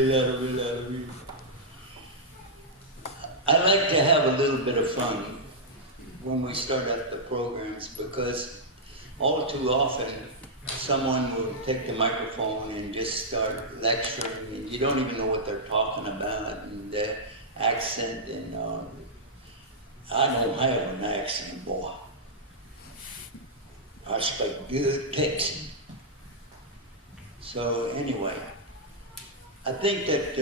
I like to have a little bit of fun when we start up the programs, because all too often someone will take the microphone and just start lecturing, and you don't even know what they're talking about, and the accent, and I don't have an accent, boy. I speak good Texan. So anyway, I think that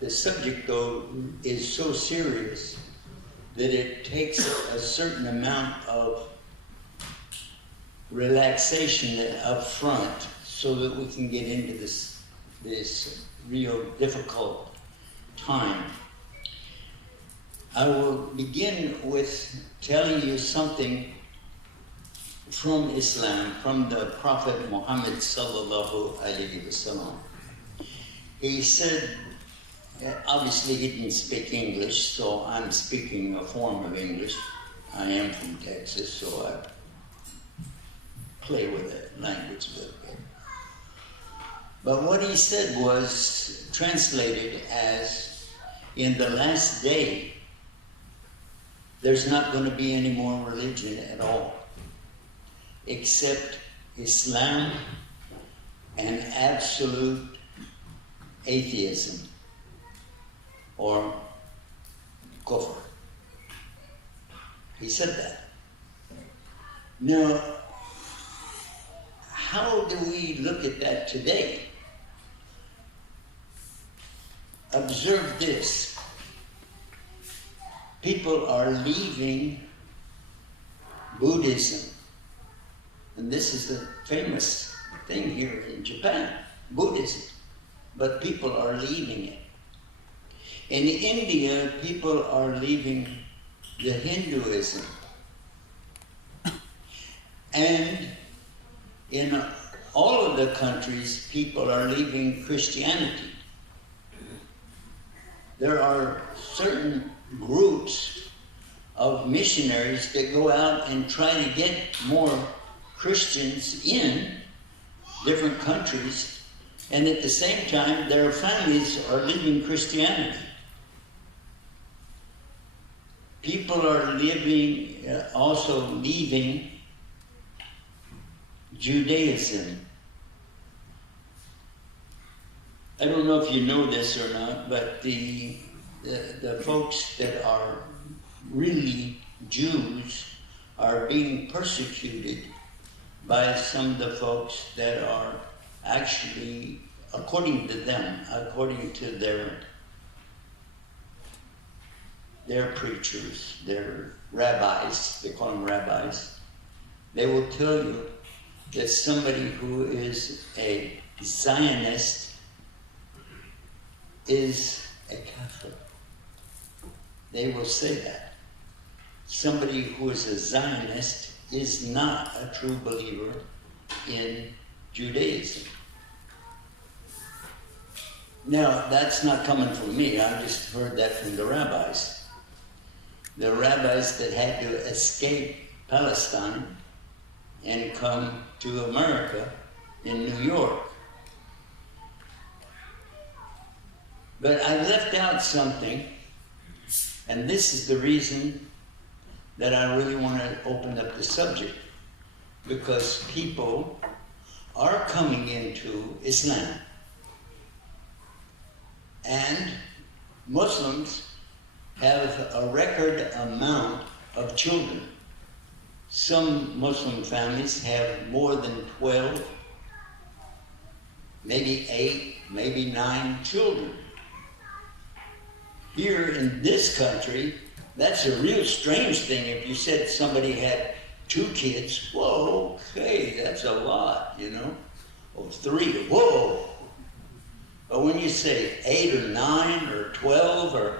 the subject, though, is so serious that it takes a certain amount of relaxation up front so that we can get into this real difficult time. I will begin with telling you something from Islam, from the Prophet Muhammad sallallahu alaihi wasallam. He said, obviously he didn't speak English, so I'm speaking a form of English. I am from Texas, so I play with that language a little bit. But what he said was translated as, in the last day, there's not going to be any more religion at all, except Islam and absolute atheism, or kufr. He said that. Now, how do we look at that today? Observe this. People are leaving Buddhism. And this is the famous thing here in Japan, Buddhism. But people are leaving it. In India, people are leaving the Hinduism. And in all of the countries, people are leaving Christianity. There are certain groups of missionaries that go out and try to get more Christians in different countries, and at the same time, their families are leaving Christianity. People are also leaving Judaism. I don't know if you know this or not, but the folks that are really Jews are being persecuted by some of the folks that are actually, according to them, according to their preachers, their rabbis, they call them rabbis, they will tell you that somebody who is a Zionist is a Catholic. They will say that. Somebody who is a Zionist is not a true believer in Judaism. Now, that's not coming from me. I just heard that from the rabbis. The rabbis that had to escape Palestine and come to America in New York. But I left out something, and this is the reason that I really want to open up the subject, because people are coming into Islam. And Muslims have a record amount of children. Some Muslim families have more than 12, maybe 8, maybe 9 children. Here in this country, that's a real strange thing. If you said somebody had 2 kids, whoa, okay, that's a lot, you know? Or 3, whoa. But when you say 8 or 9 or 12 or,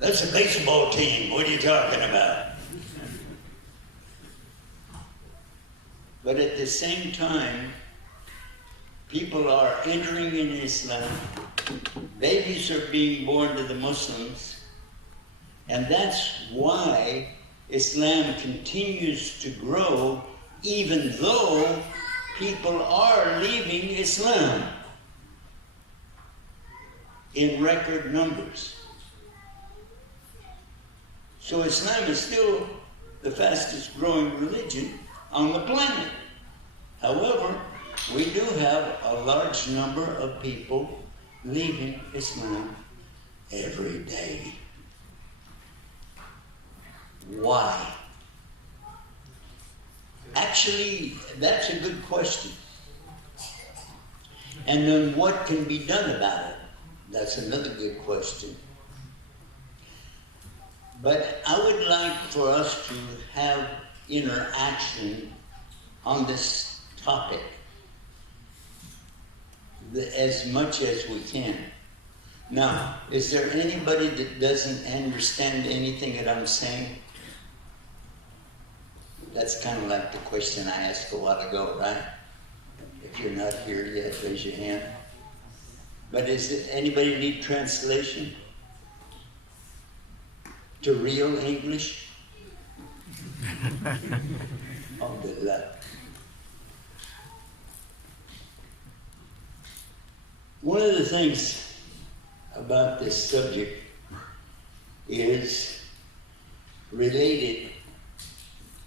that's a baseball team, what are you talking about? But at the same time, people are entering in Islam, babies are being born to the Muslims, and that's why Islam continues to grow even though people are leaving Islam. in record numbers. So Islam is still the fastest growing religion on the planet. However, we do have a large number of people leaving Islam every day. Why? Actually, that's a good question. And then what can be done about it? That's another good question. But I would like for us to have interaction on this topic as much as we can. Now, is there anybody that doesn't understand anything that I'm saying? That's kind of like the question I asked a while ago, right? If you're not here yet, raise your hand. But anybody need translation to real English? Oh, good luck. One of the things about this subject is related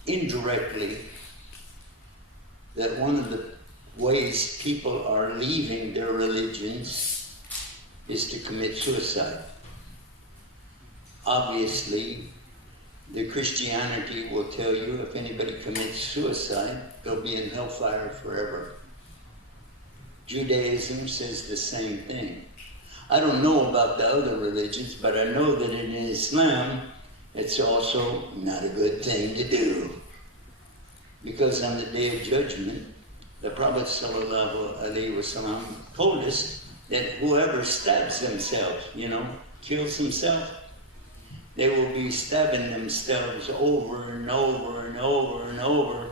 indirectly that one of the ways people are leaving their religions is to commit suicide. Obviously, the Christianity will tell you if anybody commits suicide, they'll be in hellfire forever. Judaism says the same thing. I don't know about the other religions, but I know that in Islam, it's also not a good thing to do. Because on the Day of Judgment, the Prophet ﷺ told us that whoever stabs themselves, kills himself, they will be stabbing themselves over and over and over and over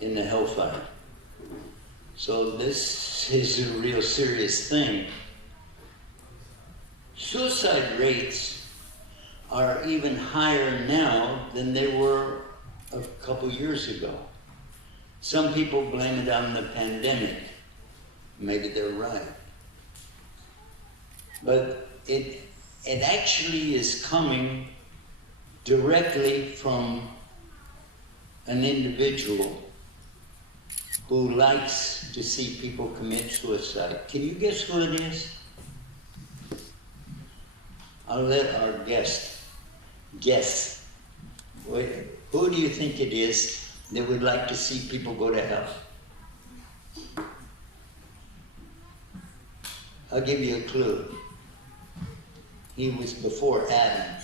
in the hellfire. So this is a real serious thing. Suicide rates are even higher now than they were a couple years ago. Some people blame it on the pandemic. Maybe they're right. But it actually is coming directly from an individual who likes to see people commit suicide. Can you guess who it is? I'll let our guest guess. Who do you think it is that would like to see people go to hell? I'll give you a clue. He was before Adam.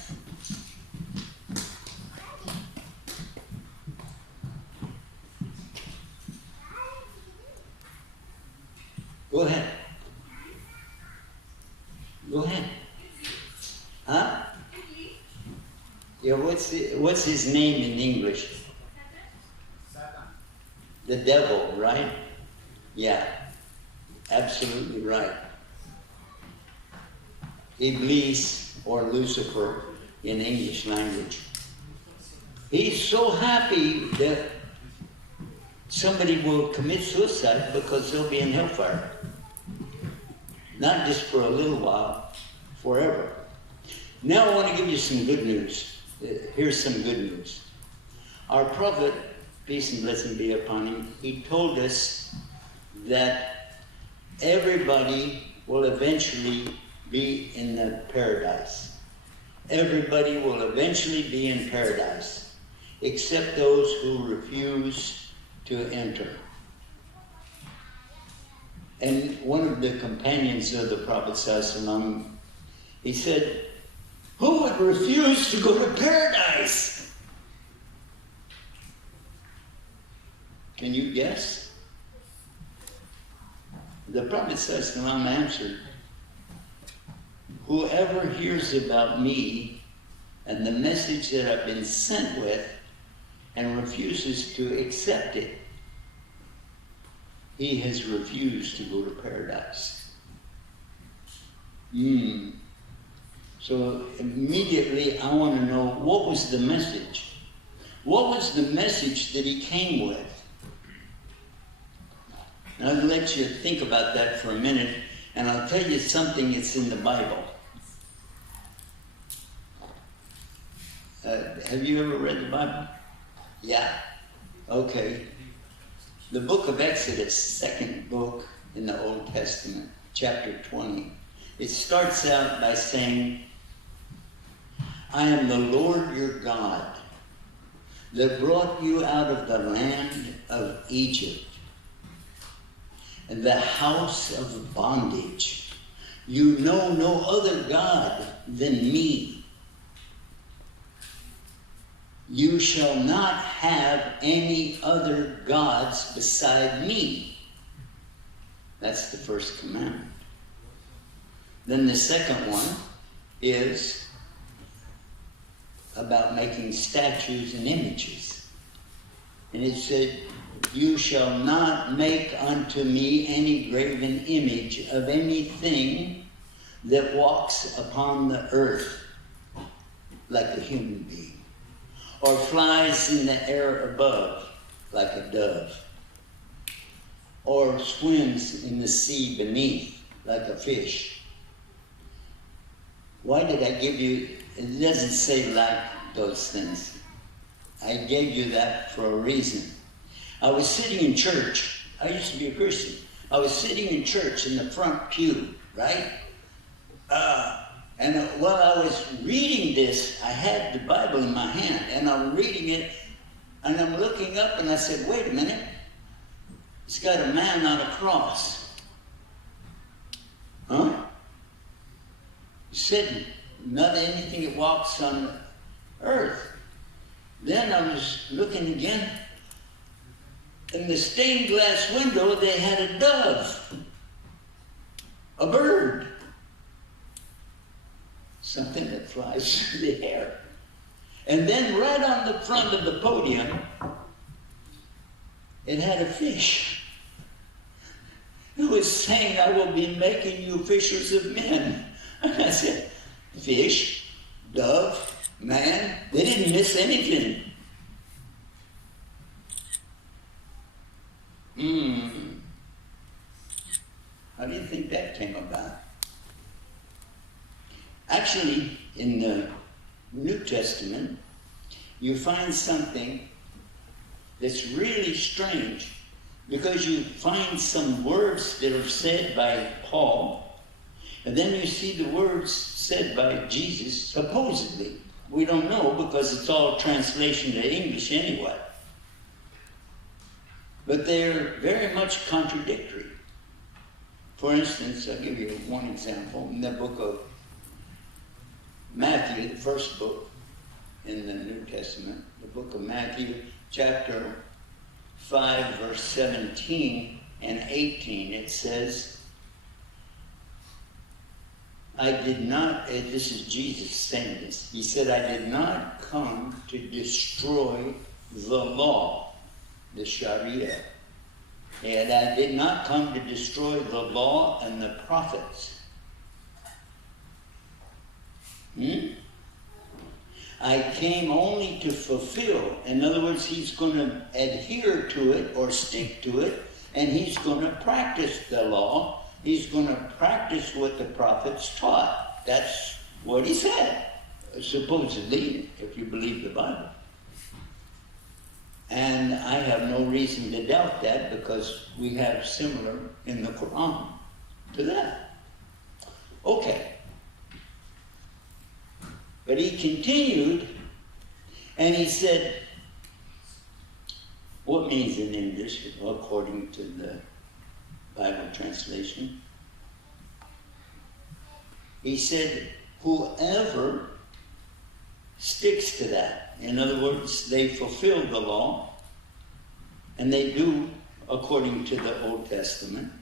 Go ahead. Go ahead. Huh? Yeah, what's his name in English? Satan. The devil, right? Yeah, absolutely right. Iblis, or Lucifer in English language. He's so happy that somebody will commit suicide because they'll be in hellfire. Not just for a little while, forever. Now I want to give you some good news. Here's some good news. Our prophet, peace and blessing be upon him, he told us that everybody will eventually be in the paradise. Everybody will eventually be in paradise, except those who refuse to enter. And one of the companions of the Prophet ﷺ, he said, who would refuse to go to paradise? Can you guess? The Prophet ﷺ answered, whoever hears about me and the message that I've been sent with and refuses to accept it, he has refused to go to paradise. So immediately I want to know, what was the message? What was the message that he came with? Now I'll let you think about that for a minute, And I'll tell you something that's in the Bible. Have you ever read the Bible? Yeah? Okay. The book of Exodus, second book in the Old Testament, chapter 20. It starts out by saying, I am the Lord your God that brought you out of the land of Egypt, and the house of bondage. You know no other God than me. You shall not have any other gods beside me. That's the first commandment. Then the second one is about making statues and images. And it said, you shall not make unto me any graven image of anything that walks upon the earth like a human being, or flies in the air above like a dove, or swims in the sea beneath like a fish. Why did I give you, it doesn't say like those things. I gave you that for a reason. I was sitting in church. I used to be a Christian. I was sitting in church in the front pew, right? And while I was reading this, I had the Bible in my hand, and I'm reading it, and I'm looking up, and I said, wait a minute. It's got a man on a cross. Huh? He said, not anything that walks on the earth. Then I was looking again. In the stained glass window, they had a dove, a bird, something that flies through the air. And then right on the front of the podium, it had a fish. It was saying, I will be making you fishers of men. And I said, fish, dove, man, they didn't miss anything. How do you think that came about? Actually, in the New Testament, you find something that's really strange, because you find some words that are said by Paul, and then you see the words said by Jesus, supposedly. We don't know, because it's all translation to English anyway. But they're very much contradictory. For instance, I'll give you one example. In the book of Matthew, the first book in the New Testament, the book of Matthew, chapter 5, verse 17 and 18, it says, I did not, this is Jesus saying this, he said, I did not come to destroy the law, the Sharia. And I did not come to destroy the law and the prophets. I came only to fulfill. In other words, he's going to adhere to it or stick to it, and he's going to practice the law. He's going to practice what the prophets taught. That's what he said, supposedly, if you believe the Bible. And I have no reason to doubt that, because we have similar in the Quran to that. Okay. But he continued, and he said, what means in English, according to the Bible translation? He said, whoever sticks to that. In other words, they fulfill the law, and they do according to the Old Testament.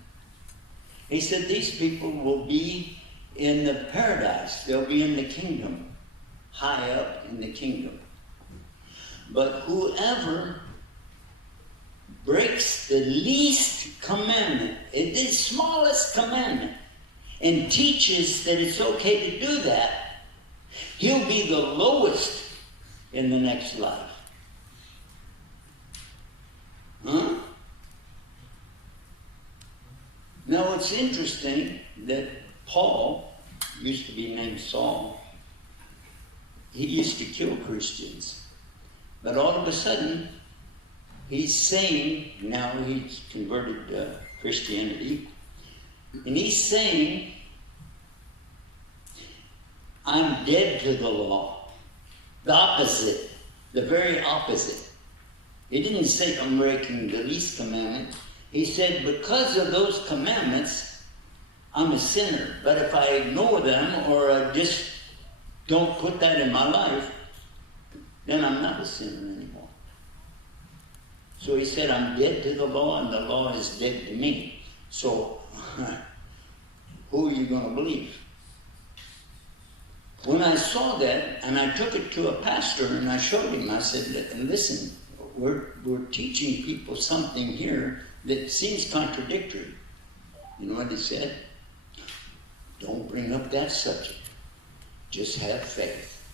He said these people will be in the paradise. They'll be in the kingdom, high up in the kingdom. But whoever breaks the least commandment, the smallest commandment, and teaches that it's okay to do that, he'll be the lowest in the next life. Huh? Now it's interesting that Paul, used to be named Saul, he used to kill Christians. But all of a sudden, he's saying, now he's converted to Christianity, and he's saying, I'm dead to the law. The opposite, the very opposite. He didn't say I'm breaking the least commandment. He said, because of those commandments, I'm a sinner. But if I ignore them or I just don't put that in my life, then I'm not a sinner anymore. So he said, I'm dead to the law and the law is dead to me. So who are you going to believe? When I saw that, and I took it to a pastor and I showed him, I said, listen, we're teaching people something here that seems contradictory. You know what he said? Don't bring up that subject. Just have faith.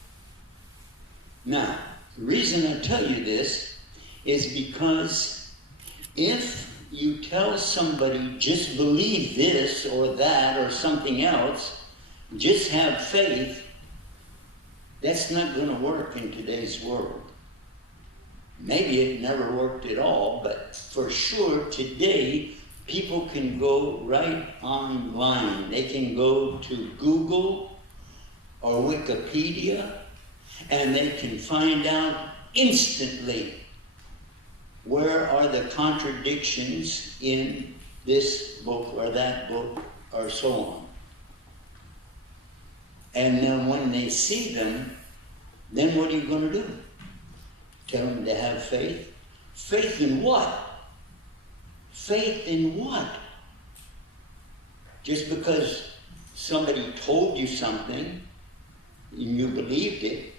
Now, the reason I tell you this is because if you tell somebody just believe this or that or something else, just have faith, that's not going to work in today's world. Maybe it never worked at all, but for sure today people can go right online. They can go to Google or Wikipedia and they can find out instantly where are the contradictions in this book or that book or so on. And then when they see them, then what are you going to do? Tell them to have faith? Faith in what? Faith in what? Just because somebody told you something and you believed it.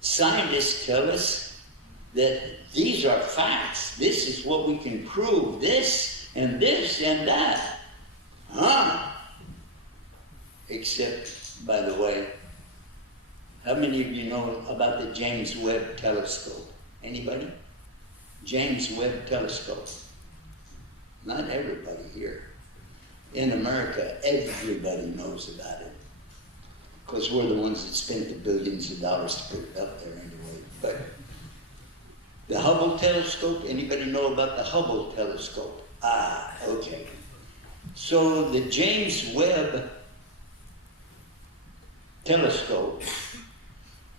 Scientists tell us that these are facts. This is what we can prove. This and that. Except, by the way, how many of you know about the James Webb Telescope? Anybody? James Webb Telescope. Not everybody here. In America, everybody knows about it. Because we're the ones that spent the billions of dollars to put it up there anyway. But the Hubble Telescope, anybody know about the Hubble Telescope? Okay. So the James Webb Telescope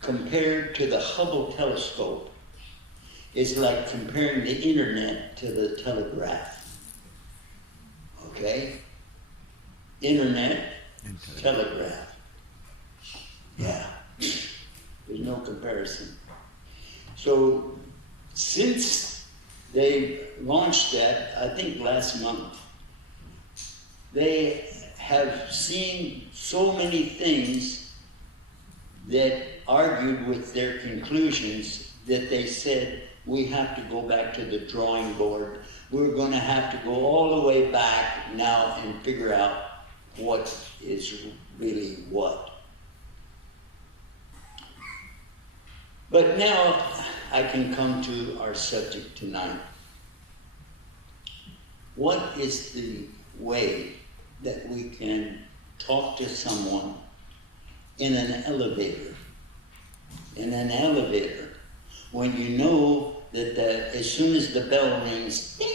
compared to the Hubble Telescope is like comparing the internet to the telegraph. Okay? Internet, telegraph. Yeah, there's no comparison. So since they launched that, I think last month, they have seen so many things that argued with their conclusions that they said, we have to go back to the drawing board. We're going to have to go all the way back now and figure out what is really what. But now I can come to our subject tonight. What is the way that we can talk to someone in an elevator? In an elevator, when you know that as soon as the bell rings, ding,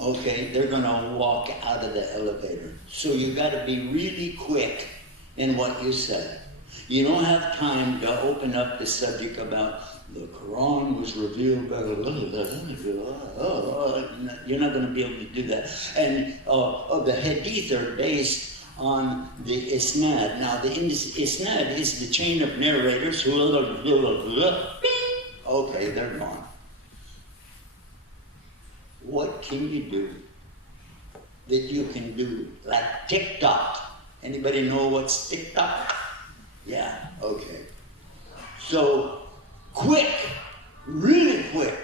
okay, they're going to walk out of the elevator. So you got to be really quick in what you say. You don't have time to open up the subject about the Quran was revealed by you're not going to be able to do that. And the hadith are based on the isnad. Now the isnad is the chain of narrators who okay, they're gone. What can you do that you can do like TikTok? Anybody know what's TikTok? Yeah, okay. So, quick, really quick,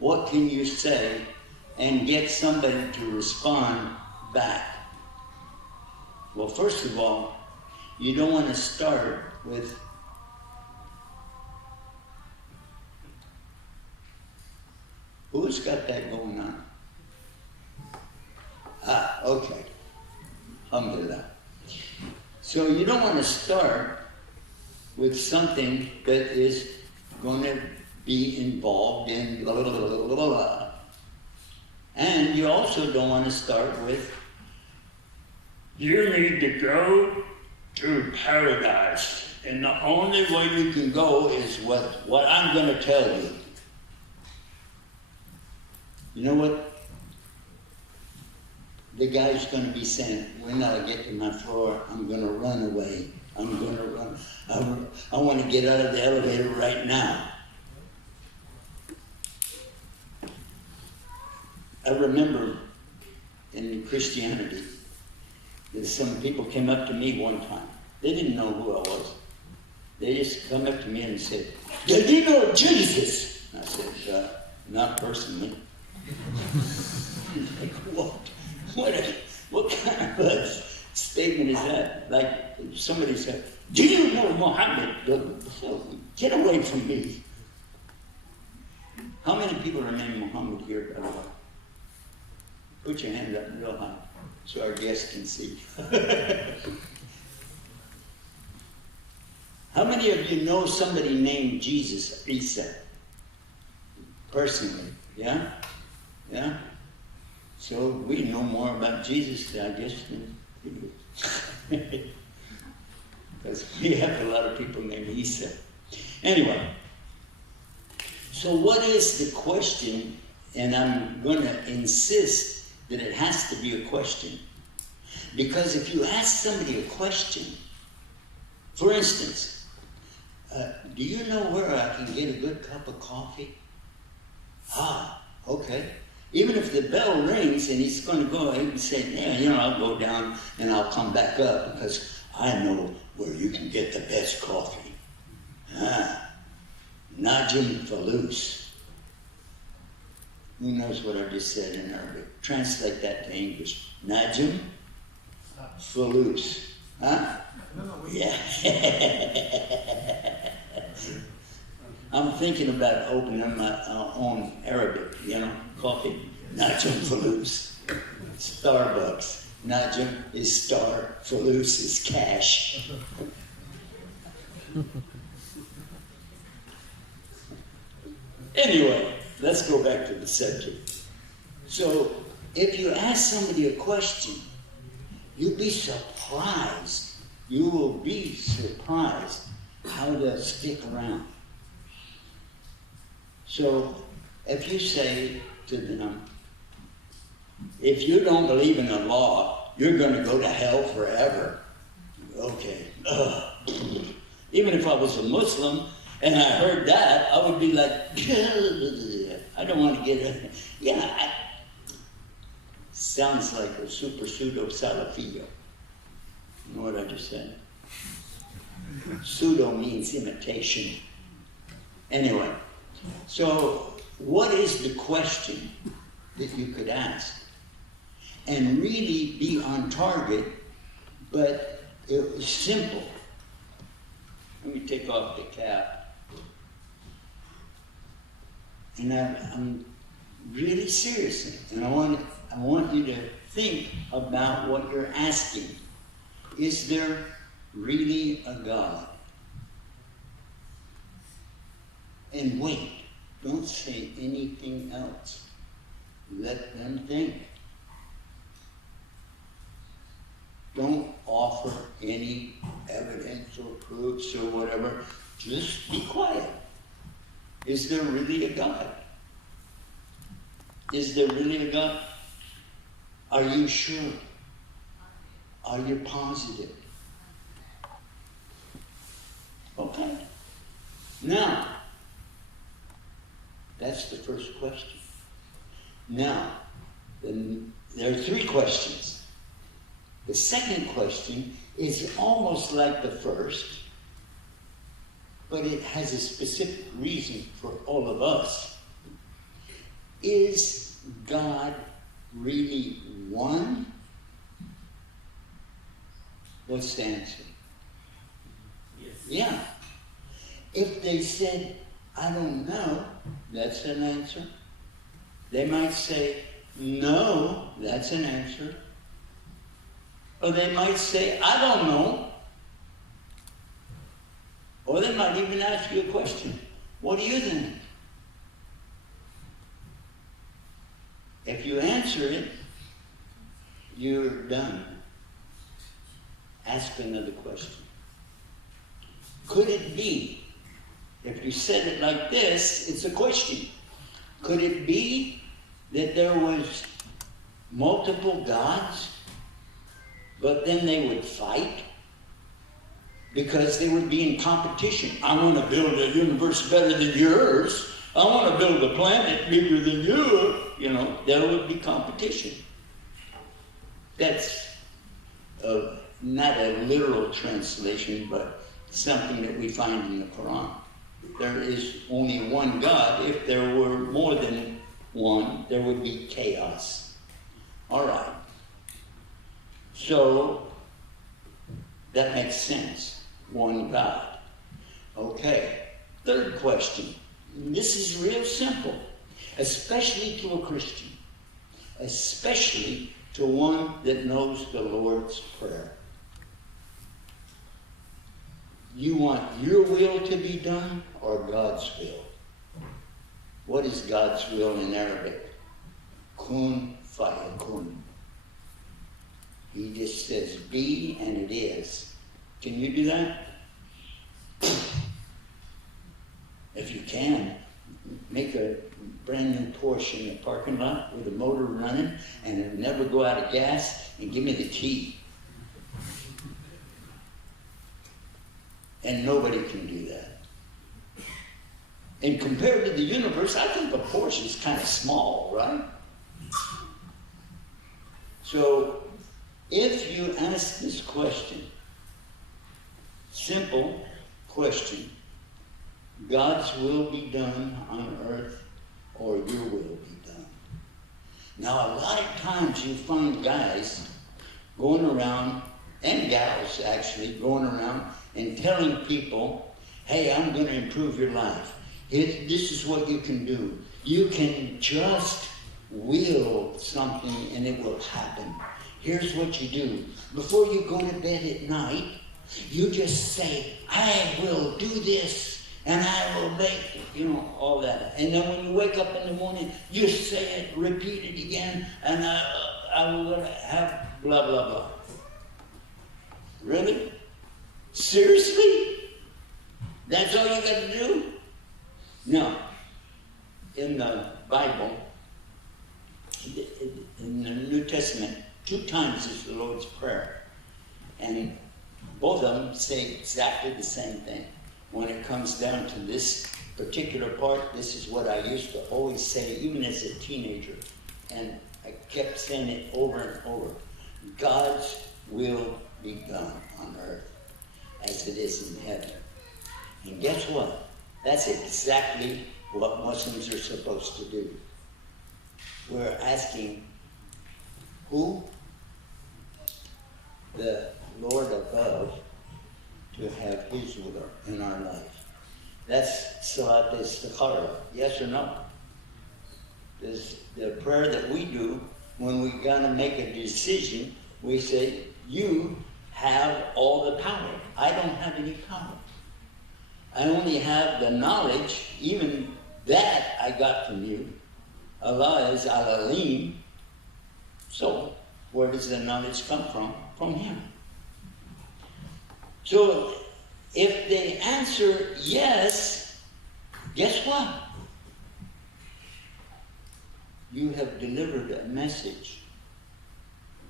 what can you say and get somebody to respond back? Well, first of all, you don't want to start with, who's got that going on? Okay. Alhamdulillah. So you don't want to start with something that is going to be involved in blah, blah, blah, blah, blah, blah. And you also don't want to start with, you need to go to paradise. And the only way you can go is what I'm going to tell you. You know what? The guy's going to be saying, when I get to my floor, I'm going to run away. I'm going to run. I want to get out of the elevator right now. I remember in Christianity that some people came up to me one time. They didn't know who I was. They just come up to me and said, "Did you know Jesus?" I said, "Not personally." Like, what kind of a statement is that? Like somebody said, "Do you know Muhammad?" Get away from me. How many people remain Muhammad here, by the way? Put your hand up real high so our guests can see. How many of you know somebody named Jesus, Isa? Personally, yeah? Yeah? So we know more about Jesus, I guess, than you do. Because we have a lot of people named Isa. Anyway, so what is the question? And I'm going to insist that it has to be a question. Because if you ask somebody a question, for instance, do you know where I can get a good cup of coffee? Okay. Even if the bell rings and he's going to go, he can say, yeah, I'll go down and I'll come back up because I know where you can get the best coffee. Najim Falus. Who knows what I just said in Arabic? Translate that to English. Najim Falus. Yeah. I'm thinking about opening my own Arabic, coffee. Najim Falus. Starbucks. Najim is star, Falus is cash. Anyway, let's go back to the subject. So, if you ask somebody a question, you'll be surprised. You will be surprised how they'll stick around. So, if you say to them, if you don't believe in the law, you're going to go to hell forever. Okay. Even if I was a Muslim and I heard that, I would be like, I don't want to get it. Yeah, sounds like a super pseudo salafillo. You know what I just said? Pseudo means imitation. Anyway, so what is the question that you could ask? And really be on target, but it was simple. Let me take off the cap. And I'm really serious, and I want you to think about what you're asking. Is there really a God? And wait, don't say anything else. Let them think. Don't offer any evidence or proofs or whatever. Just be quiet. Is there really a God? Is there really a God? Are you sure? Are you positive? Okay. Now, that's the first question. Now, then there are three questions. The second question is almost like the first, but it has a specific reason for all of us. Is God really one? What's the answer? Yes. Yeah. If they said, I don't know, that's an answer. They might say, No, that's an answer. Or they might say, I don't know. Or they might even ask you a question. What do you think? If you answer it, you're done. Ask another question. Could it be, if you said it like this, it's a question. Could it be that there was multiple gods, but then they would fight? Because they would be in competition. I want to build a universe better than yours. I want to build a planet bigger than you. You know, there would be competition. That's not a literal translation, but something that we find in the Quran. There is only one God. If there were more than one, there would be chaos. All right. So, that makes sense. One God. Okay. Third question. This is real simple, especially to a Christian, especially to one that knows the Lord's Prayer. You want your will to be done or God's will? What is God's will in Arabic? Kun fayakun. He just says, be, and it is. Can you do that? If you can, make a brand new Porsche in the parking lot with the motor running and it'll never go out of gas, and give me the key. And nobody can do that. And compared to the universe, I think a Porsche is kind of small, right? So, if you ask this question, simple question, God's will be done on earth or your will be done. Now, a lot of times you find guys going around, and gals actually, going around and telling people, hey, I'm going to improve your life. This is what you can do. You can just will something and it will happen. Here's what you do. Before you go to bed at night, you just say, I will do this. And I will make, all that. And then when you wake up in the morning, you say it, repeat it again, and I will have blah, blah, blah. Really? Seriously? That's all you got to do? No. In the Bible, in the New Testament, 2 times is the Lord's Prayer. And both of them say exactly the same thing. When it comes down to this particular part, this is what I used to always say, even as a teenager. And I kept saying it over and over. God's will be done on earth as it is in heaven. And guess what? That's exactly what Muslims are supposed to do. We're asking who? The Lord above, to have His will in our life. That's Salat Istikhara. Yes or no? This, the prayer that we do when we gotta make a decision, we say, you have all the power. I don't have any power. I only have the knowledge, even that I got from you. Allah is Al-Alim. So, where does the knowledge come from? From Him. So, if they answer yes, guess what? You have delivered a message.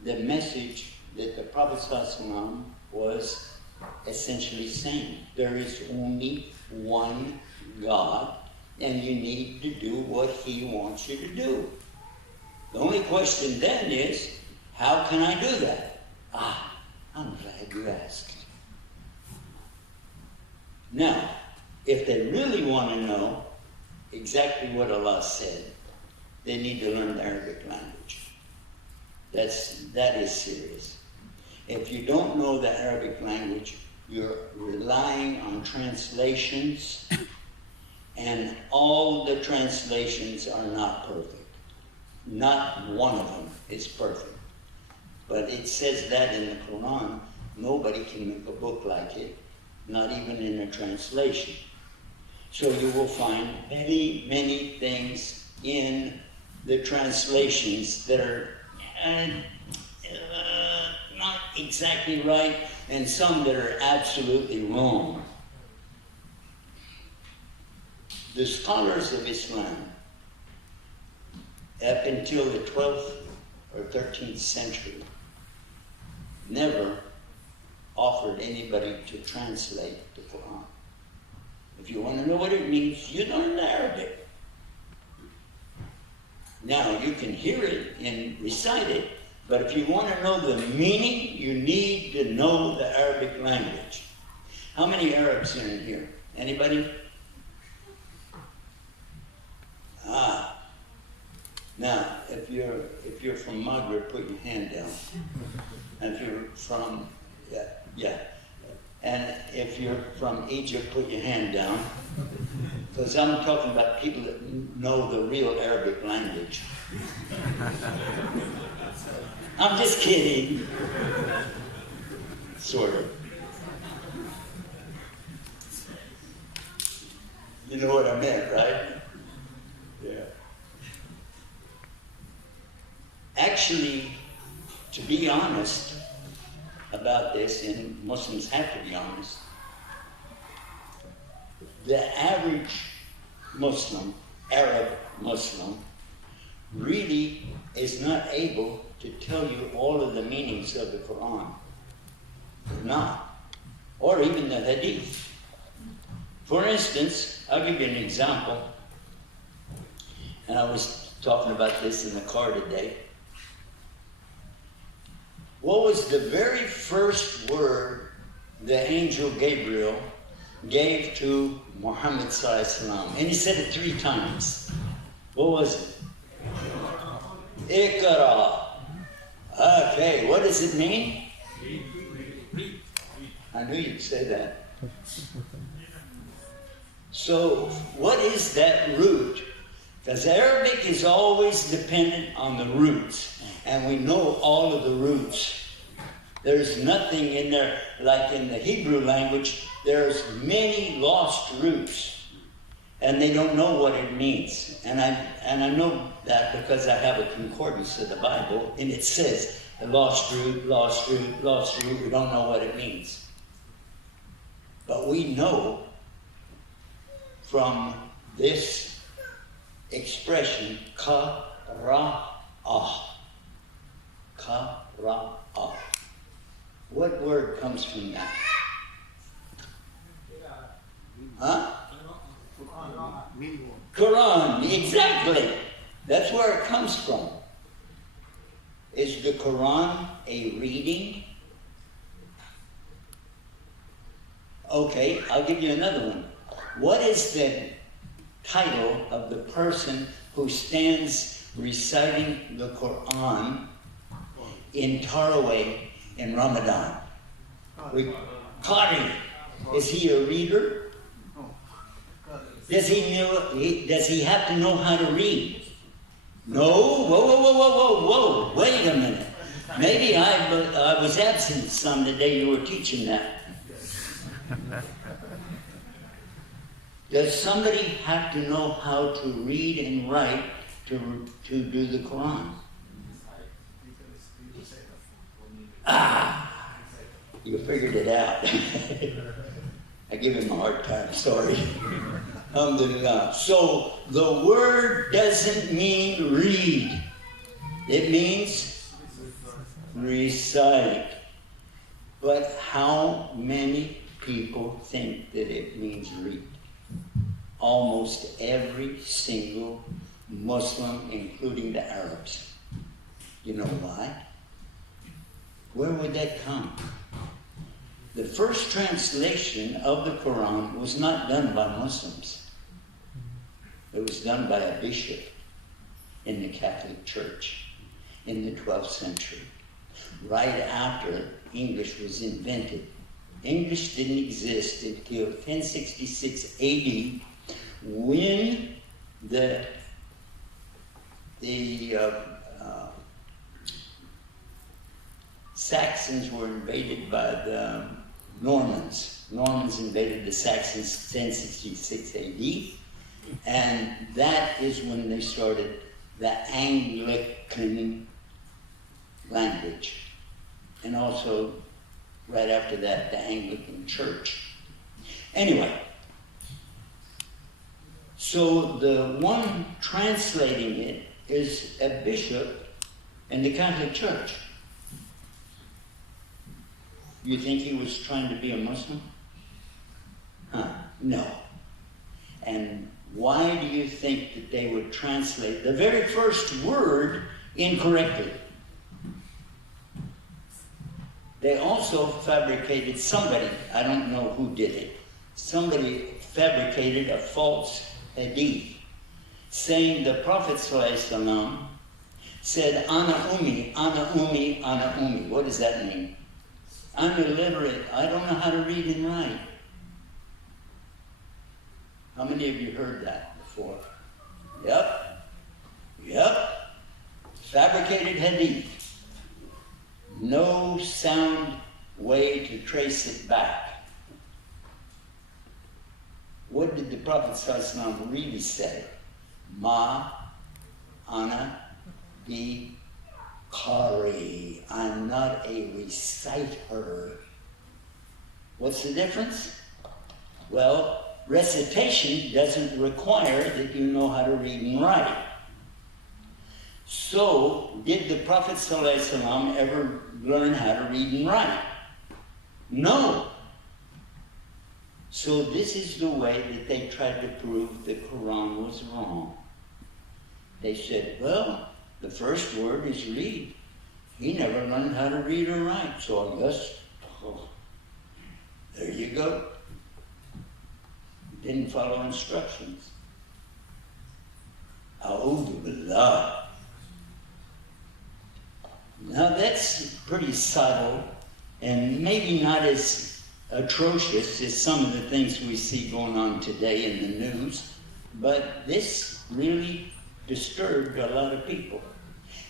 The message that the Prophet ﷺ was essentially saying. There is only one God, and you need to do what He wants you to do. The only question then is, how can I do that? I'm glad you asked. Now, if they really want to know exactly what Allah said, they need to learn the Arabic language. That is serious. If you don't know the Arabic language, you're relying on translations, and all the translations are not perfect. not one of them is perfect. But it says that in the Quran, nobody can make a book like it, not even in a translation. So you will find many, many things in the translations that are not exactly right, and some that are absolutely wrong. The scholars of Islam, up until the 12th or 13th century, never offered anybody to translate the Quran. If you want to know what it means, you learn Arabic. Now, you can hear it and recite it, but if you want to know the meaning, you need to know the Arabic language. How many Arabs are in here? Anybody? Now, if you're from Maghreb, put your hand down. And if you're from, yeah. And if you're from Egypt, put your hand down. Because I'm talking about people that know the real Arabic language. I'm just kidding. Sort of. You know what I meant, right? Yeah. Actually, to be honest about this, and Muslims have to be honest, the average Muslim, Arab Muslim, really is not able to tell you all of the meanings of the Quran. Not. Or even the Hadith. For instance, I'll give you an example, and I was talking about this in the car today. What was the very first word the angel Gabriel gave to Muhammad sallallahu alaihi wasallam? And he said it 3 times. What was it? Iqra. Okay, what does it mean? I knew you'd say that. So, what is that root? Because Arabic is always dependent on the roots, and we know all of the roots. There's nothing in there, like in the Hebrew language, there's many lost roots, and they don't know what it means. And I know that because I have a concordance of the Bible, and it says, lost root, lost root, lost root, we don't know what it means. But we know from this expression, ka-ra-ah. Ka-ra-ah. What word comes from that? Huh? Quran, exactly. That's where it comes from. Is the Quran a reading? Okay, I'll give you another one. What is the title of the person who stands reciting the Quran in Tarawih in Ramadan? Qari. Is he a reader? Does he have to know how to read? No. Whoa. Wait a minute. Maybe I was absent some the day you were teaching that. Does somebody have to know how to read and write to do the Quran? You figured it out. I give him a hard time, sorry. Alhamdulillah. So the word doesn't mean read. It means recite. But how many people think that it means read? Almost every single Muslim, including the Arabs. You know why? Where would that come? The first translation of the Quran was not done by Muslims. It was done by a bishop in the Catholic Church in the 12th century, right after English was invented. English didn't exist until 1066 AD, when the the Saxons were invaded by the Normans. Normans invaded the Saxons 1066 AD, and that is when they started the Anglican language, and also right after that the Anglican Church. Anyway, so the one translating it is a bishop in the Catholic Church. You think he was trying to be a Muslim? No. And why do you think that they would translate the very first word incorrectly? They also fabricated somebody, I don't know who did it, somebody fabricated a false hadith saying the Prophet ﷺ said, Ana ummi, ana ummi, ana ummi. What does that mean? I'm illiterate. I don't know how to read and write. How many of you heard that before? Yep. Yep. Fabricated hadith. No sound way to trace it back. What did the Prophet ﷺ really say? Ma ana bi qari. I'm not a reciter. What's the difference? Well, recitation doesn't require that you know how to read and write. So, did the Prophet ﷺ ever learn how to read and write? No. So this is the way that they tried to prove the Quran was wrong. They said, well, the first word is read. He never learned how to read or write, so I guess, there you go. Didn't follow instructions. A'udhu billah. Now that's pretty subtle and maybe not as atrocious as some of the things we see going on today in the news, but this really disturbed a lot of people.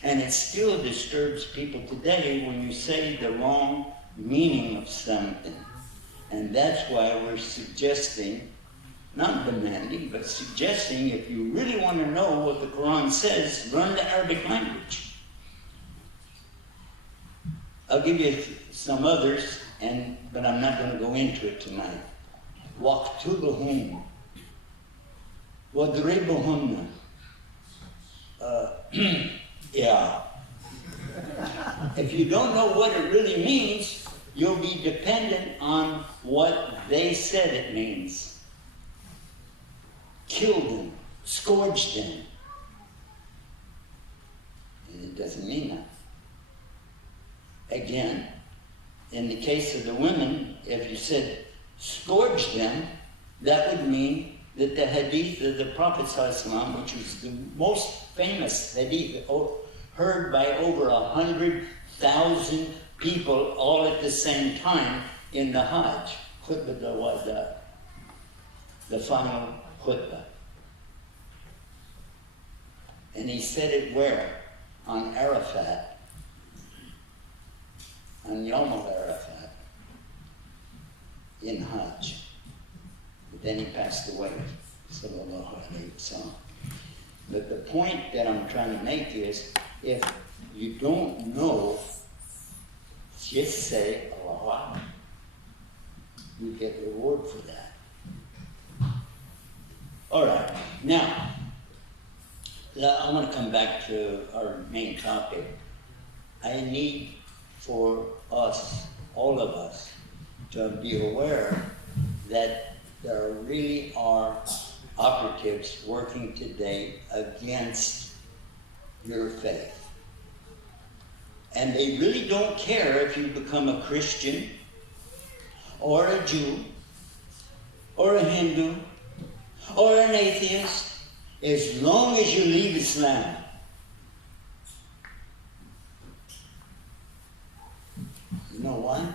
And it still disturbs people today when you say the wrong meaning of something. And that's why we're suggesting, not demanding, but suggesting if you really want to know what the Quran says, learn the Arabic language. I'll give you some others, but I'm not going to go into it tonight. وَاقْتُلُهُمْ وَاضْرِبُهُمْ. Yeah. If you don't know what it really means, you'll be dependent on what they said it means. Kill them, scourge them. And it doesn't mean that. Again, in the case of the women, if you said scourge them, that would mean that the hadith of the Prophet ﷺ, which was the most famous hadith heard by over 100,000 people all at the same time in the Hajj, khutbah al-wada, the final khutbah. And he said it where? On Arafat. On Yom al-Arafat, in Hajj. But then he passed away, sallallahu alayhi wasallam. But the point that I'm trying to make is, if you don't know, just say Allahu Akbar. You get reward for that. All right, now, I want to come back to our main topic. I need for us, all of us, to be aware that there really are operatives working today against your faith. And they really don't care if you become a Christian, or a Jew, or a Hindu, or an atheist, as long as you leave Islam. You know why?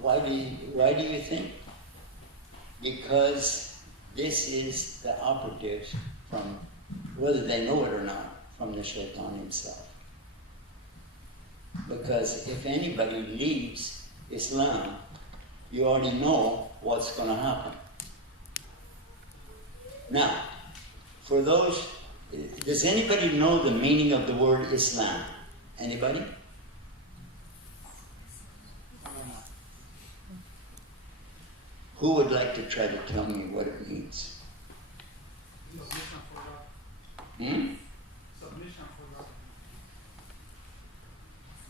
Why do you think? Because this is the operatives from, whether they know it or not, from the shaitan himself. Because if anybody leaves Islam, you already know what's going to happen. Now, for those, does anybody know the meaning of the word Islam? Anybody? Who would like to try to tell me what it means? Hmm?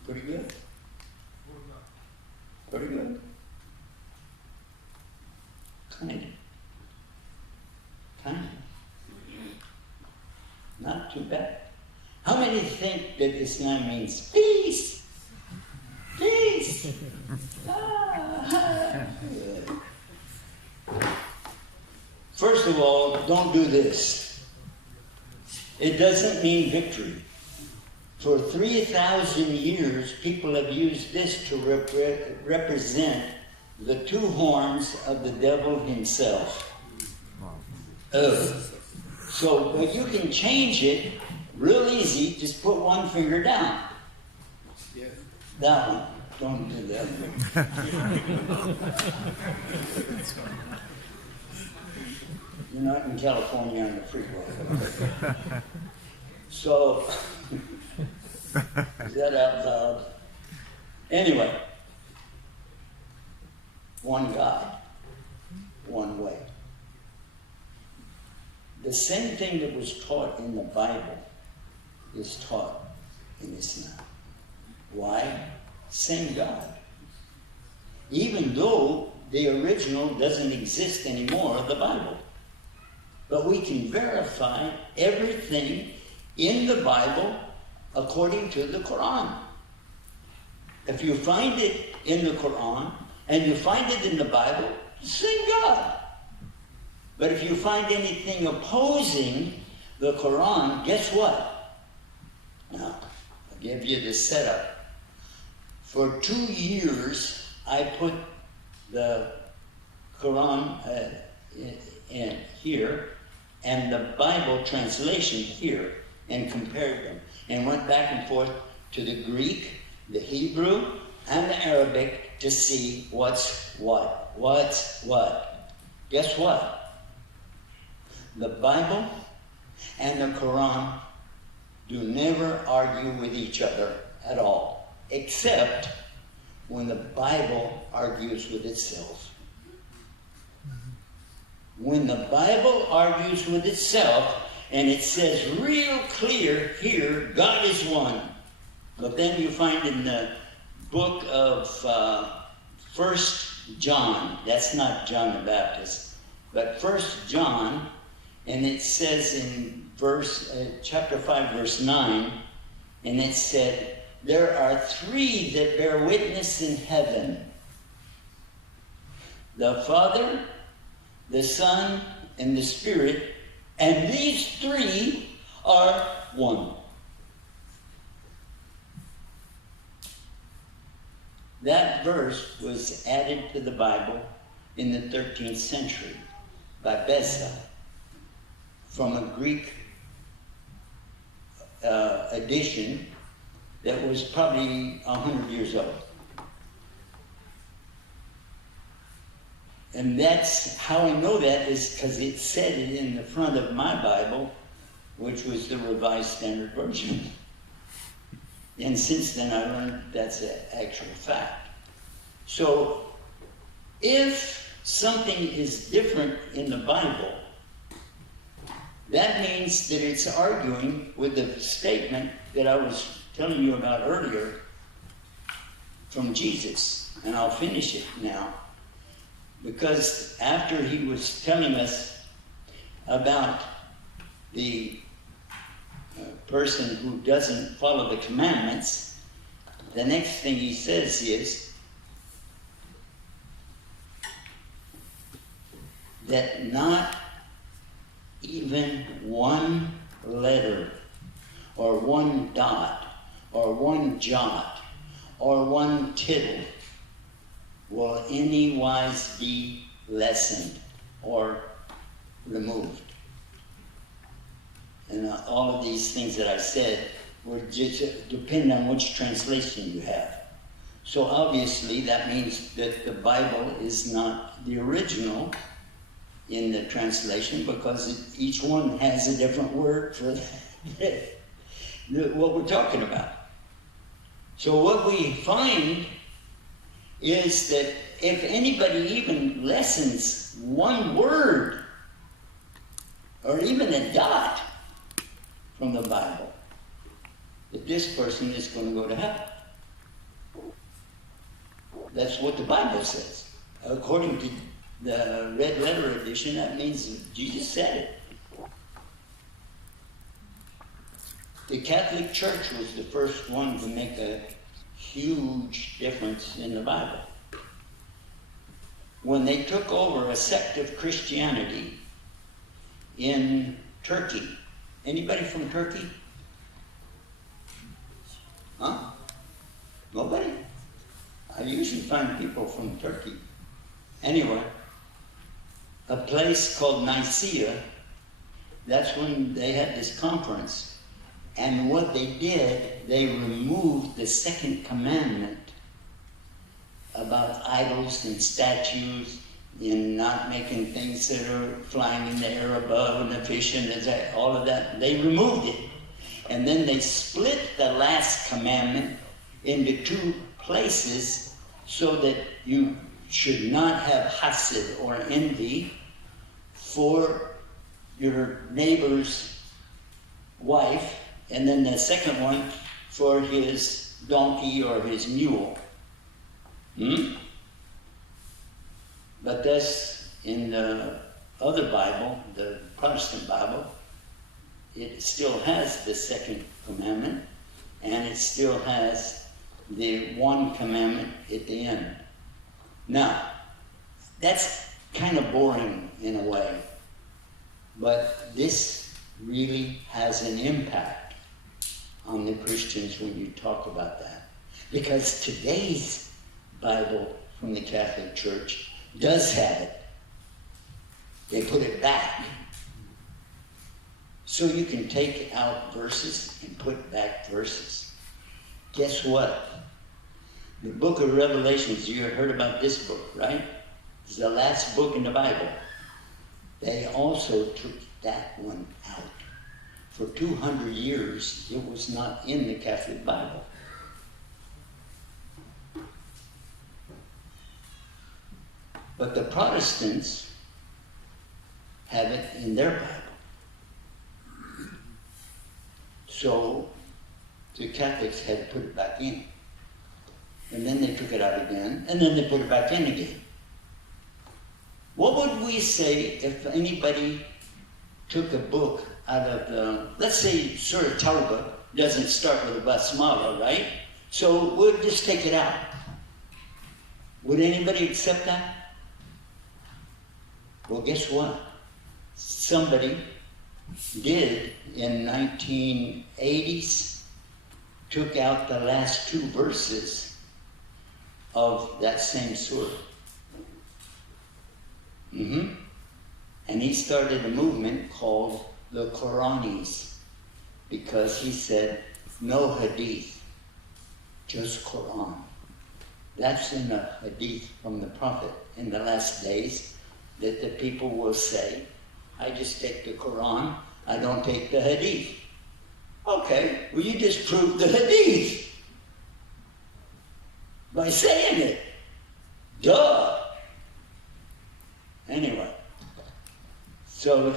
Pretty good. Pretty good. Kind of. Not too bad. How many think that Islam means peace? Peace! First of all, don't do this. It doesn't mean victory. For 3,000 years, people have used this to represent the two horns of the devil himself. So, but you can change it real easy. Just put one finger down. Yeah. That one. Don't do that one. You're not in California on the freeway. So, is that out loud? Anyway, one God, one way. The same thing that was taught in the Bible is taught in Islam. Why? Same God. Even though the original doesn't exist anymore, the Bible. But we can verify everything in the Bible according to the Quran. If you find it in the Quran and you find it in the Bible, same God. But if you find anything opposing the Quran, guess what? Now, I'll give you the setup. For 2 years, I put the Quran in here and the Bible translation here and compared them and went back and forth to the Greek, the Hebrew, and the Arabic to see what's what. What's what? Guess what? The Bible and the Quran do never argue with each other at all, except when the Bible argues with itself. When the Bible argues with itself, and it says real clear here, God is one. But then you find in the book of 1 John, that's not John the Baptist, but 1 John, and it says in chapter 5, verse 9, and it said, there are three that bear witness in heaven. The Father, the Son, and the Spirit, and these three are one. That verse was added to the Bible in the 13th century by Beza from a Greek edition that was probably 100 years old. And that's how I know that is because it said it in the front of my Bible, which was the Revised Standard Version. And since then I learned that's an actual fact. So if something is different in the Bible, that means that it's arguing with the statement that I was telling you about earlier from Jesus. And I'll finish it now. Because after he was telling us about the person who doesn't follow the commandments, the next thing he says is that not even one letter or one dot or one jot or one tittle will anywise be lessened or removed. and all of these things that I said were just depend on which translation you have. So obviously that means that the Bible is not the original in the translation, because each one has a different word for what we're talking about. So what we find is that if anybody even lessens one word or even a dot from the Bible, that this person is going to go to hell. That's what the Bible says. According to the red letter edition, that means Jesus said it. The Catholic Church was the first one to make a huge difference in the Bible. When they took over a sect of Christianity in Turkey. Anybody from Turkey? Huh? Nobody? I usually find people from Turkey. Anyway, a place called Nicaea, that's when they had this conference. And what they did, they removed the second commandment about idols and statues and not making things that are flying in the air above and the fish and all of that. They removed it. And then they split the last commandment into two places so that you should not have hased or envy for your neighbor's wife, and then the second one for his donkey or his mule. But that's in the other Bible, the Protestant Bible, it still has the second commandment, and it still has the one commandment at the end. Now, that's kind of boring in a way, but this really has an impact on the Christians when you talk about that. Because today's Bible from the Catholic Church does have it. They put it back. So you can take out verses and put back verses. Guess what? The book of Revelations, you heard about this book, right? It's the last book in the Bible. They also took that one out. For 200 years, it was not in the Catholic Bible. But the Protestants have it in their Bible. So the Catholics had to put it back in. And then they took it out again, and then they put it back in again. What would we say if anybody took a book out of the, let's say Surah Tawbah doesn't start with a basmala, right? So we'll just take it out. Would anybody accept that? Well, guess what? Somebody did in 1980s, took out the last two verses of that same surah. And he started a movement called the Quranis, because he said, no hadith, just Quran. That's in a hadith from the Prophet in the last days, that the people will say, I just take the Quran, I don't take the hadith. Okay, well you just proved the hadith by saying it. Duh. Anyway, so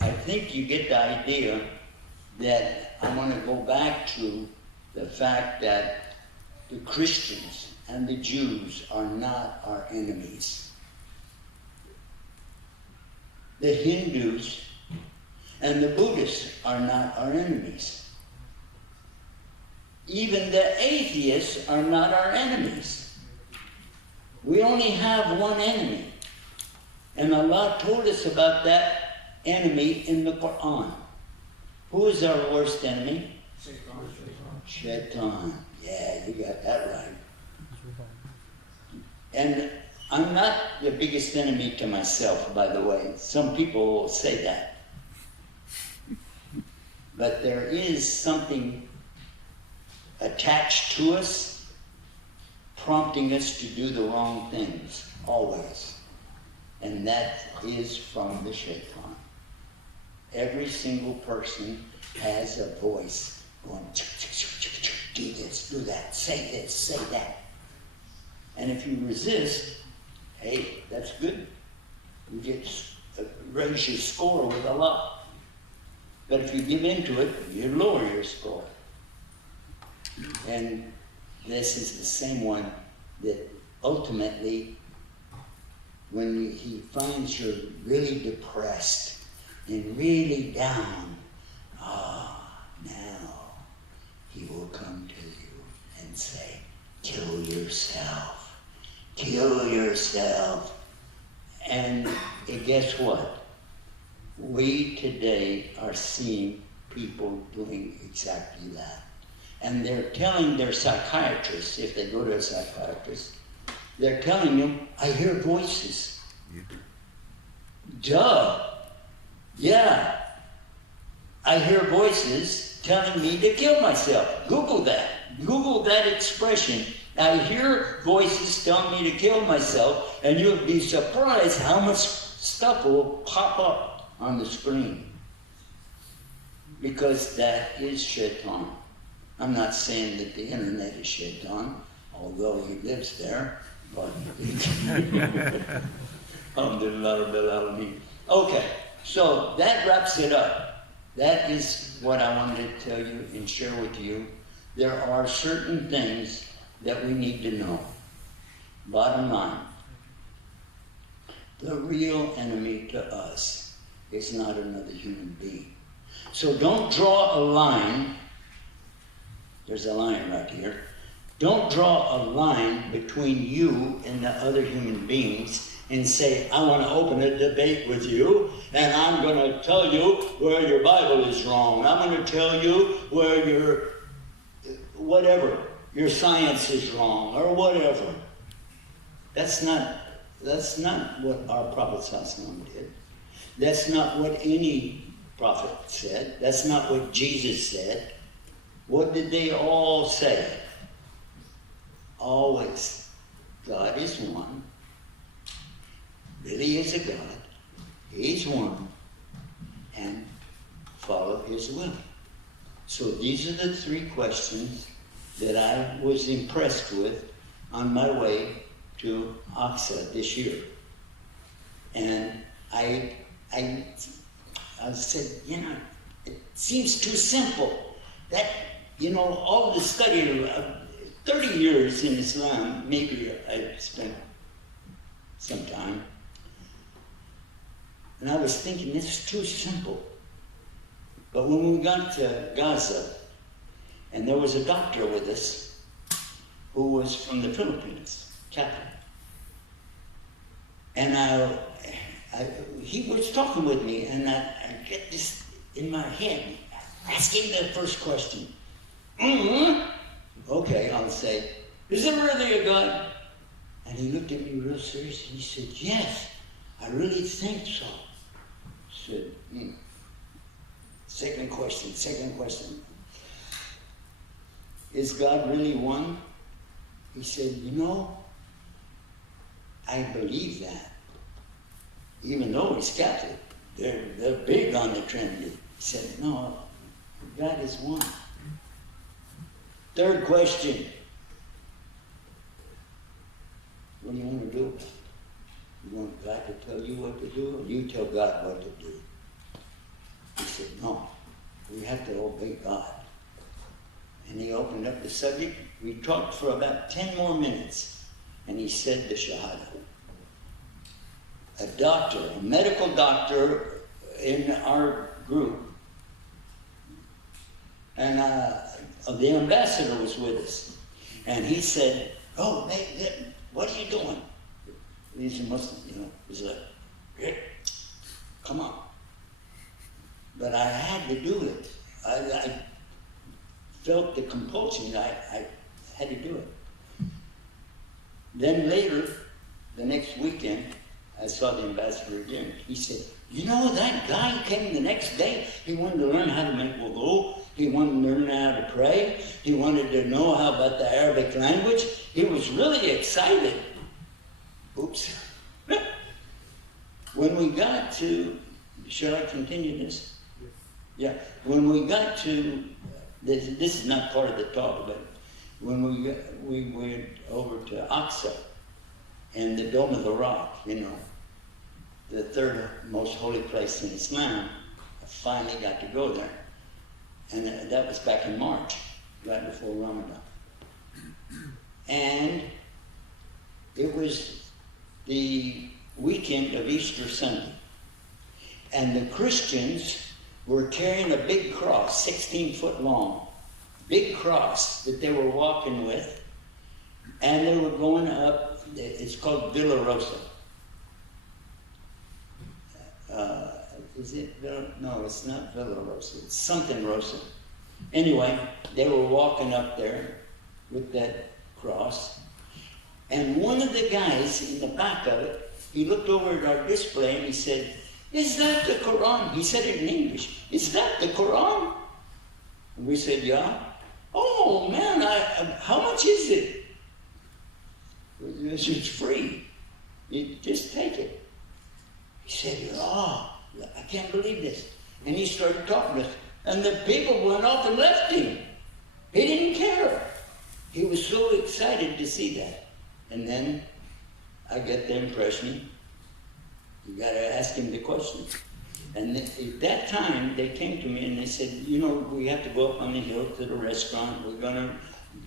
I think you get the idea that I want to go back to the fact that the Christians and the Jews are not our enemies. The Hindus and the Buddhists are not our enemies. Even the atheists are not our enemies. We only have one enemy. And Allah told us about that enemy in the Quran. Who is our worst enemy? Shaitan. Yeah, you got that right. And I'm not the biggest enemy to myself, by the way. Some people will say that. but there is something attached to us, prompting us to do the wrong things, always. And that is from the shaitan. Every single person has a voice going, do this, do that, say that. And if you resist, hey, that's good. You get raise your score with Allah. But if you give into it, you lower your score. And this is the same one that ultimately, when he finds you're really depressed and really down, now he will come to you and say, kill yourself, kill yourself. And guess what? We today are seeing people doing exactly that. And they're telling their psychiatrists, if they go to a psychiatrist, they're telling them, I hear voices. Duh. Yeah. I hear voices telling me to kill myself. Google that. Google that expression. I hear voices telling me to kill myself, and you'll be surprised how much stuff will pop up on the screen. Because that is shaitan. I'm not saying that the internet is shaitan, although he lives there, but okay, so that wraps it up. That is what I wanted to tell you and share with you. There are certain things that we need to know. Bottom line, the real enemy to us is not another human being. So don't draw a line. There's a line right here. Don't draw a line between you and the other human beings and say, I want to open a debate with you, and I'm going to tell you where your Bible is wrong. I'm going to tell you where your whatever, your science is wrong, or whatever. That's not what our Prophet ﷺ did. That's not what any prophet said. That's not what Jesus said. What did they all say? Always, God is one. Really is a God. He's one. And follow his will. So these are the three questions that I was impressed with on my way to AQSA this year. And I said, it seems too simple. That, all the study of 30 years in Islam, maybe I spent some time, and I was thinking, it's too simple. But when we got to Gaza, and there was a doctor with us who was from the Philippines, chaplain. And he was talking with me, and I get this in my head. Ask him the first question. Okay, I'll say, is there really a God? And he looked at me real serious, and he said, yes, I really think so. I said, Second question. Is God really one? He said, I believe that. Even though he's Catholic, they're big on the Trinity. He said, no, God is one. Third question. What do you want to do? You want God to tell you what to do, or you tell God what to do? He said, no, we have to obey God. And he opened up the subject. We talked for about 10 more minutes, and he said the Shahada. A medical doctor in our group, and the ambassador was with us, and he said, oh, hey, what are you doing? He's a Muslim, he's like, hey, come on. But I had to do it. I felt the compulsion. I had to do it. Then later, the next weekend, I saw the ambassador again. He said, You know, that guy came the next day. He wanted to learn how to make wudu. He wanted to learn how to pray. He wanted to know how about the Arabic language. He was really excited. Oops. When we got to, shall I continue this? Yeah. When we got to, this is not part of the talk, but when we went over to Aqsa and the Dome of the Rock, you know, the third most holy place in Islam, I finally got to go there. And that was back in March, right before Ramadan. And it was the weekend of Easter Sunday. And the Christians were carrying a big cross, 16 foot long, big cross that they were walking with. And they were going up, it's called Villa Rosa. Is it Villa? No, it's not Villa Rosa. It's something Rosa. Anyway, they were walking up there with that cross. And one of the guys in the back of it, he looked over at our display and he said, "Is that the Quran?" He said it in English. "Is that the Quran?" And we said, "Yeah." "Oh man, how much is it?" "It's free. You just take it." He said, "Oh, I can't believe this." And he started talking to us. And the people went off and left him. He didn't care. He was so excited to see that. And then I get the impression, you got to ask him the question. And at that time, they came to me and they said, "You know, we have to go up on the hill to the restaurant. We're going to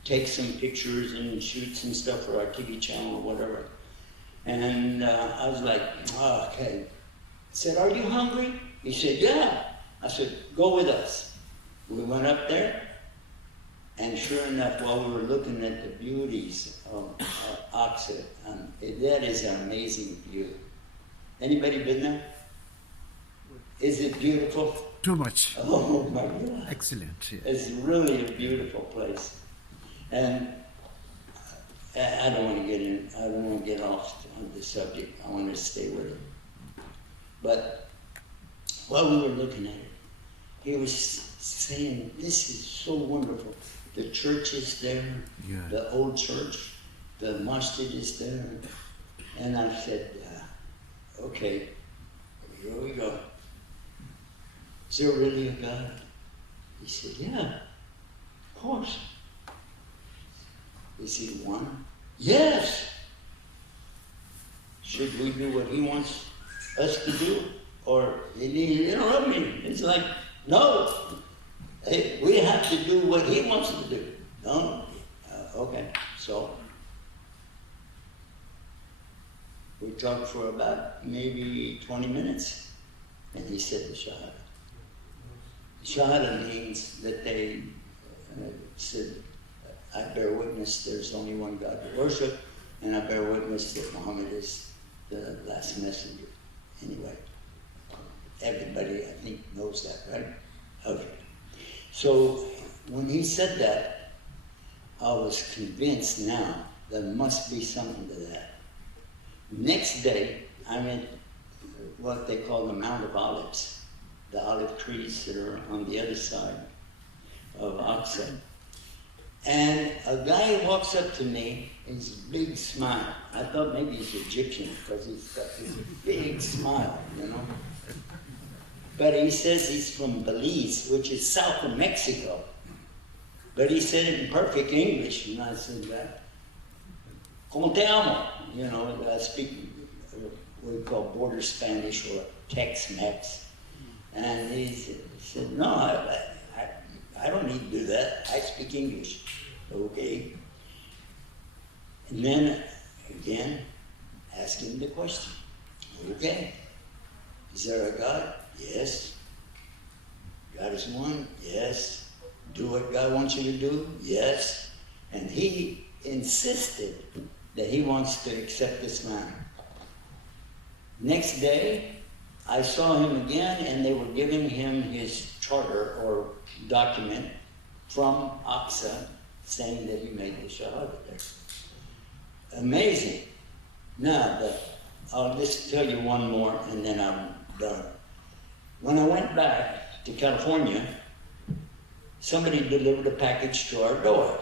take some pictures and shoot some stuff for our TV channel or whatever." And I was like, "Oh, okay." I said, "Are you hungry?" He said, "Yeah." I said, "Go with us." We went up there, and sure enough, while we were looking at the beauties of Aqsa, that is an amazing view. Anybody been there? Is it beautiful? Too much. Oh my God. Excellent. Yeah. It's really a beautiful place. And I don't want to get in, I don't want to get off on the subject. I want to stay with it. But while we were looking at it, he was saying, "This is so wonderful. The church is there, Yeah. the old church, the masjid is there." And I said, "Okay, here we go. Is there really a God?" He said, "Yeah, of course." "Is he one?" "Yes." "Should we do what he wants us to do? Or he interrupt me?" It's like, "No, hey, we have to do what he wants to do." "No, okay." So we talked for about maybe 20 minutes, and he said the Shahada. Shahada means that they said, "I bear witness there's only one God to worship, and I bear witness that Muhammad is the last messenger." Anyway, everybody, I think, knows that, right? Okay. So when he said that, I was convinced now there must be something to that. Next day, I'm at what they call the Mount of Olives, the olive trees that are on the other side of Aqsa. And a guy walks up to me, his big smile. I thought maybe he's Egyptian because he's got this big smile, you know. But he says he's from Belize, which is south of Mexico. But he said it in perfect English, and I said, "Como te amo?" You know, I speak what we call border Spanish or Tex-Mex. And he said, "No, I don't need to do that. I speak English." "Okay." And then, again, ask him the question. "Okay. Is there a God?" "Yes." "God is one?" "Yes." "Do what God wants you to do?" "Yes." And he insisted that he wants to accept Islam. Next day, I saw him again, and they were giving him his charter or document from Aqsa saying that he made the Shahada there. Amazing. Now, I'll just tell you one more, and then I'm done. When I went back to California, somebody delivered a package to our door.